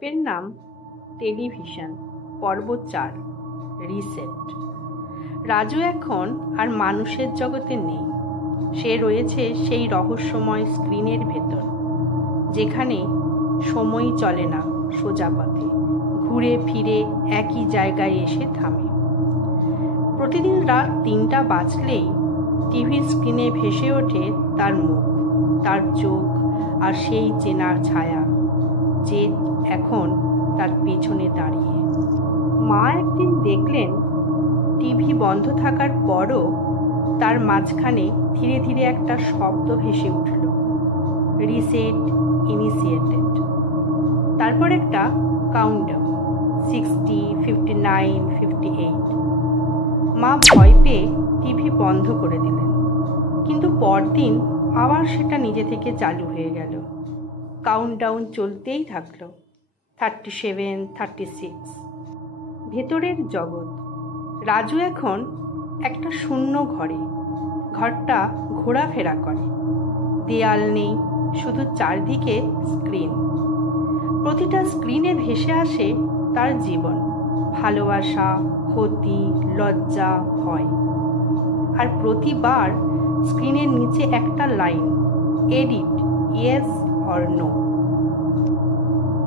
গল্পের নাম টেলিভিশন, পর্ব 4, রিসেট। রাজু এখন আর মানুষের জগতে নেই। সে রয়েছে সেই রহস্যময় স্ক্রিনের ভেতর, যেখানে সময় চলে না সোজা পথে, ঘুরে ফিরে একই জায়গায় এসে থামে। প্রতিদিন রাত 3টা বাজলেই টিভির স্ক্রিনে ভেসে ওঠে তার মুখ, তার চোখ আর সেই চেনার ছায়া, যে এখন তার পেছনে দাঁড়িয়ে। মা একদিন দেখলেন টিভি বন্ধ থাকার পরও তার মাঝখানে ধীরে ধীরে একটা শব্দ ভেসে উঠল, রিসেট ইনিশিয়েটেড। তারপর একটা কাউন্টডাউন, 60, 59, 58। মা ভয় পেয়ে টিভি বন্ধ করে দিলেন, কিন্তু পরদিন আবার সেটা নিজে থেকে চালু হয়ে গেল। কাউন্টডাউন চলতেই থাকলো, 37, 36। ভেতরের জগৎ। রাজু এখন একটা শূন্য ঘরে। ঘরটা ঘোরাফেরা করে, দেয়াল নেই, শুধু চারদিকে স্ক্রিন। প্রতিটা স্ক্রিনে ভেসে আসে তার জীবন, ভালোবাসা, ক্ষতি, লজ্জা, ভয়। আর প্রতিবার স্ক্রিনের নিচে একটা line, edit, yes or no.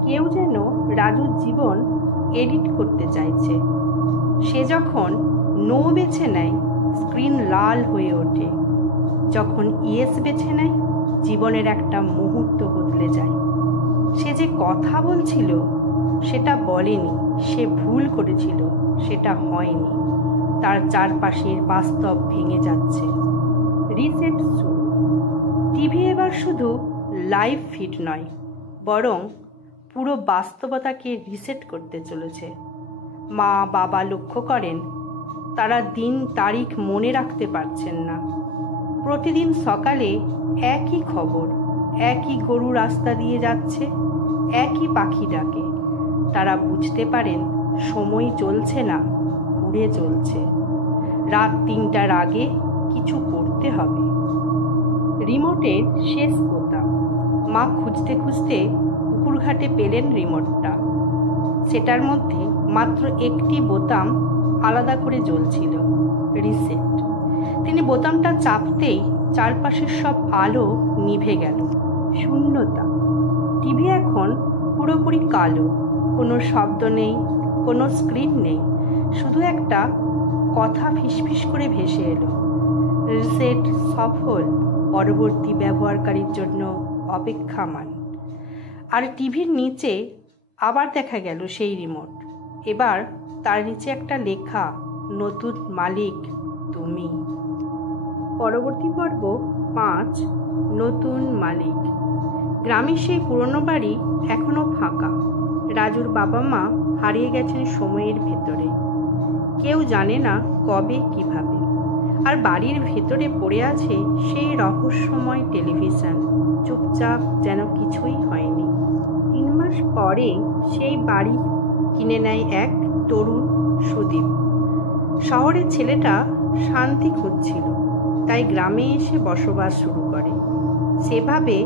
কেউ যেন রাজুর জীবন এডিট করতে চাইছে। সে যখন নো বেছে নেয়, স্ক্রিন লাল হয়ে ওঠে। যখন ইয়েস বেছে নেয়, জীবনের একটা মুহূর্ত বদলে যায়। সে যে কথা বলছিল সেটা বলেনি, সে ভুল করেছিল সেটা হয়নি। তার চারপাশের বাস্তব ভেঙে যাচ্ছে। রিসেট শুরু। টিভি এবার শুধু লাইভ ফিড নয়, বরং পুরো বাস্তবতাকে রিসেট করতে চলেছে। মা বাবা লক্ষ্য করেন তারা দিন তারিখ মনে রাখতে পারছেন না। প্রতিদিন সকালে একই খবর, একই গরু রাস্তা দিয়ে যাচ্ছে, একই পাখি ডাকে। তারা বুঝতে পারেন সময় চলছে না, ঘুরে চলছে। রাত 3টার আগে কিছু করতে হবে। রিমোটের শেষ বোতাম। মা খুঁজতে খুঁজতে পুকুরঘাটে পেলেন রিমোটটা। সেটার মধ্যে মাত্র একটি বোতাম আলাদা করে জ্বলছিল, রিসেট। তিনি বোতামটা চাপতেই চারপাশের সব আলো নিভে গেল। শূন্যতা। টিভি এখন পুরোপুরি কালো, কোনো শব্দ নেই, কোনো স্ক্রিন নেই, শুধু একটা কথা ফিসফিস করে ভেসে এলো, রিসেট সফল, পরবর্তী ব্যবহারকারীর জন্য অপেক্ষামান। আর টিভির নিচে আবার দেখা গেল সেই রিমোট। এবার তার নিচে একটা লেখা, নতুন মালিক তুমি। পরবর্তী পর্ব 5, নতুন মালিক। গ্রামের সেই পুরনো বাড়ি এখনো ফাঁকা। রাজুর বাবা মা হারিয়ে গেছেন সময়ের ভেতরে, কেউ জানে না কবে কিভাবে। আর বাড়ির ভেতরে পড়ে আছে সেই রহস্যময় টেলিভিশন, চুপচাপ, যেন কিছুই হয়নি। 3 মাস পরে সেই বাড়ি কিনে নেয় এক তরুণ সুদীপ। শহরের ছেলেটা শান্তি খুঁজছিল, তাই গ্রামে এসে বসবাস শুরু করে। সেভাবে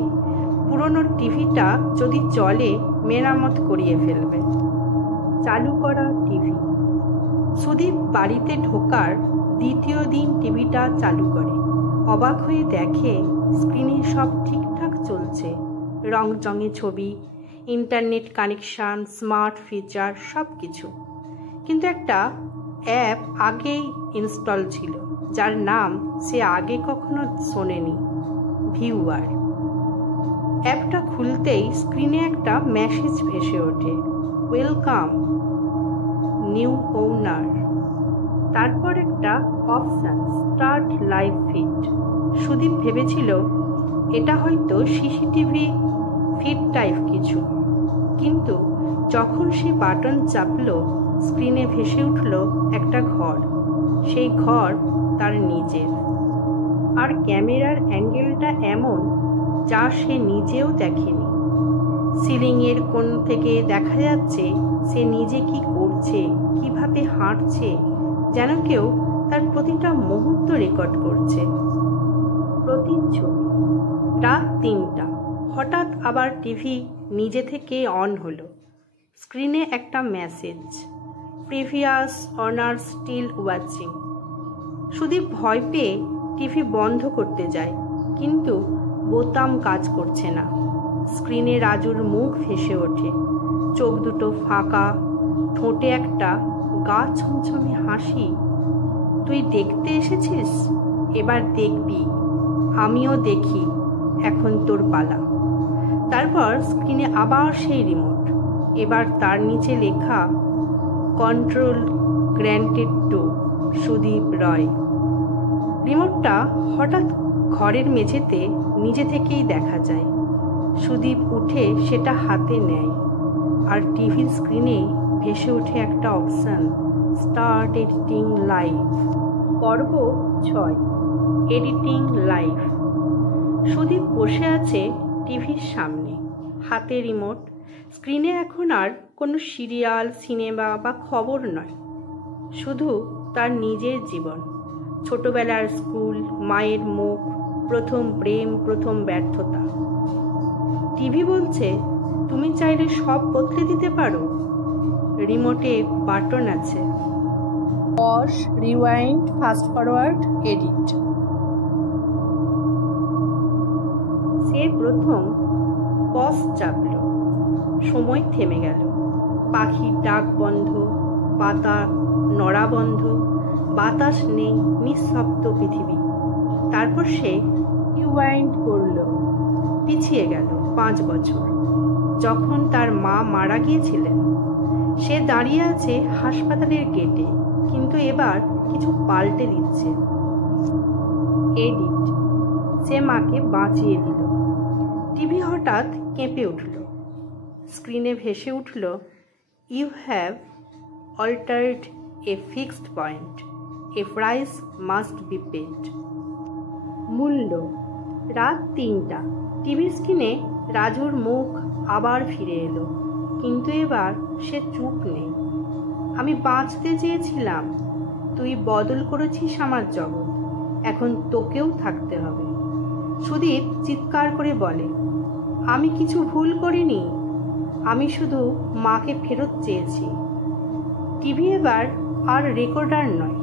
পুরনো টিভিটা যদি চলে, মেরামত করিয়ে ফেলবে। চালু করা টিভি। সুদীপ বাড়িতে ঢোকার দ্বিতীয় দিন টিভিটা চালু করে। অবাক হয়ে দেখে স্ক্রিনে সব ঠিকঠাক চলছে, রংচঙে ছবি, ইন্টারনেট কানেকশান, স্মার্ট ফিচার, সব কিছু। কিন্তু একটা অ্যাপ আগেই ইনস্টল ছিল, যার নাম সে আগে কখনো শোনেনি, ভিউয়ার। অ্যাপটা খুলতেই স্ক্রিনে একটা মেসেজ ভেসে ওঠে, ওয়েলকাম নিউ ওনার। তারপর একটা option, start live feed. Sudip ভেবেছিল এটা হয়তো সিসিটিভি ফিড টাইপ কিছু, কিন্তু যখন সে বাটন চাপল, স্ক্রিনে ভেসে উঠল একটা ঘর। সেই ঘর তার নিজের। আর ক্যামেরার অ্যাঙ্গেলটা এমন যা সে নিজেও দেখেনি। সিলিংয়ের কোণ থেকে দেখা যাচ্ছে সে নিজে কি করছে, কিভাবে হাঁটছে, যেন কেউ তার প্রতিটা মুহূর্ত রেকর্ড করছে। প্রতিচ্ছবি। রাত 3টা। হঠাৎ আবার টিভি নিজে থেকে অন হলো। স্ক্রিনে একটা message, previous owner still watching. Sudip ভয় পেয়ে টিভি বন্ধ করতে যায়, কিন্তু বোতাম কাজ করছে না। স্ক্রিনে রাজুর মুখ ভেসে ওঠে, চোখ দুটো ফাঁকা, ঠোঁটে একটা গা ছমছমে হাসি। তুই দেখতে এসেছিস, এবার দেখবি, আমিও দেখি, এখন তোর পালা। তারপর স্ক্রিনে আবার সেই রিমোট, এবার তার নিচে লেখা কন্ট্রোল গ্র্যান্টেড টু সুদীপ রয়। রিমোটটা হঠাৎ ঘরের মেঝেতে নিজে থেকেই দেখা যায়। সুদীপ উঠে সেটা হাতে নেয়, আর টিভির স্ক্রিনে ভেসে ওঠে একটা অপশান, স্টার্ট এডিটিং লাইভ। পর্ব 6, এডিটিং লাইভ। সুদীপ বসে আছে টিভির সামনে, হাতে রিমোট। স্ক্রিনে এখন আর কোনো সিরিয়াল, সিনেমা বা খবর নয়, শুধু তার নিজের জীবন। ছোটবেলার স্কুল, মায়ের মুখ, প্রথম প্রেম, প্রথম ব্যর্থতা। টিভি বলছে, তুমি চাইলে সব বদলে দিতে পারো। রিমোটে বাটন আছে, pause, rewind, fast forward, edit. সে প্রথম পজ চাপল, সময় থেমে গেল। পাখির ডাক বন্ধ, পাতা নড়া বন্ধ, বাতাস নেই, নিঃশব্দ পৃথিবী। তারপর সে রিওয়াইন্ড করল, পিছিয়ে গেল 5 বছর, যখন তার মা মারা গিয়েছিলেন। সে দাঁড়িয়ে আছে হাসপাতালের গেটে, কিন্তু এবার কিছু পাল্টে দিচ্ছে। এডিট। সে মাকে বাঁচিয়ে দিল। টিভি হঠাৎ কেঁপে উঠল, স্ক্রিনে ভেসে উঠল, you have altered a fixed point, a price must be paid. মূল্য। রাত 3টা। টিভির স্ক্রিনে রাজুর মুখ আবার ফিরে এলো, কিন্তু এবার সে চুপ নেই। আমি বাঁচতে চেয়েছিলাম, তুই বদল করেছিস আমার জগৎ, এখন তোকেও থাকতে হবে। সুদীপ চিৎকার করে বলে, আমি কিছু ভুল করিনি, আমি শুধু মাকে ফেরত চেয়েছি। টিভি এবার আর রেকর্ডার নয়,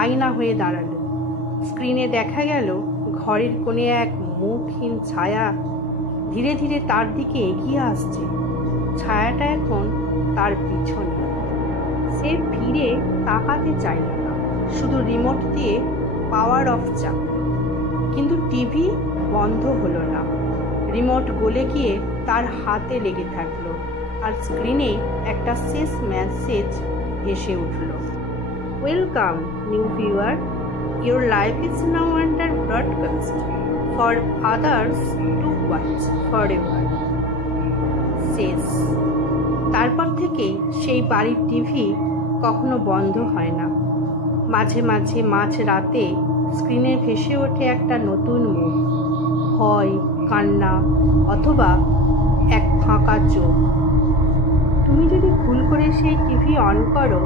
আয়না হয়ে দাঁড়ালো। স্ক্রিনে দেখা গেল ঘরের কোণে এক মুখহীন ছায়া ধীরে ধীরে তার দিকে এগিয়ে আসছে। ছায়াটা এখন তার পিছনে। সে ফিরে তাকাতে চাইল না, শুধু রিমোট দিয়ে পাওয়ার অফ চাপল, কিন্তু টিভি বন্ধ হলো না। রিমোট গলে গিয়ে তার হাতে লেগে থাকলো, আর স্ক্রিনে একটা শেষ মেসেজ ভেসে উঠল, welcome new viewer, your life is now under broadcast for others to watch forever. শেষ। তারপর থেকে সেই বাড়ির টিভি কখনো বন্ধ হয় না। মাঝে মাঝে মাঝ রাতে স্ক্রিনে ভেসে ওঠে একটা নতুন মুখ, ভয়, কান্না, অথবা এক ফাঁকা চোখ। তুমি যদি ভুল করে সেই টিভি অন করো,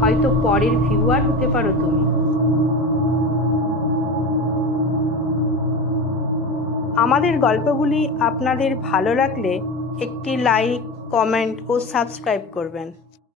হয়তো পরের ভিউয়ার হতে পারো তুমি। আমাদের গল্পগুলি আপনাদের ভালো লাগলে একটি লাইক, কমেন্ট ও সাবস্ক্রাইব করবেন।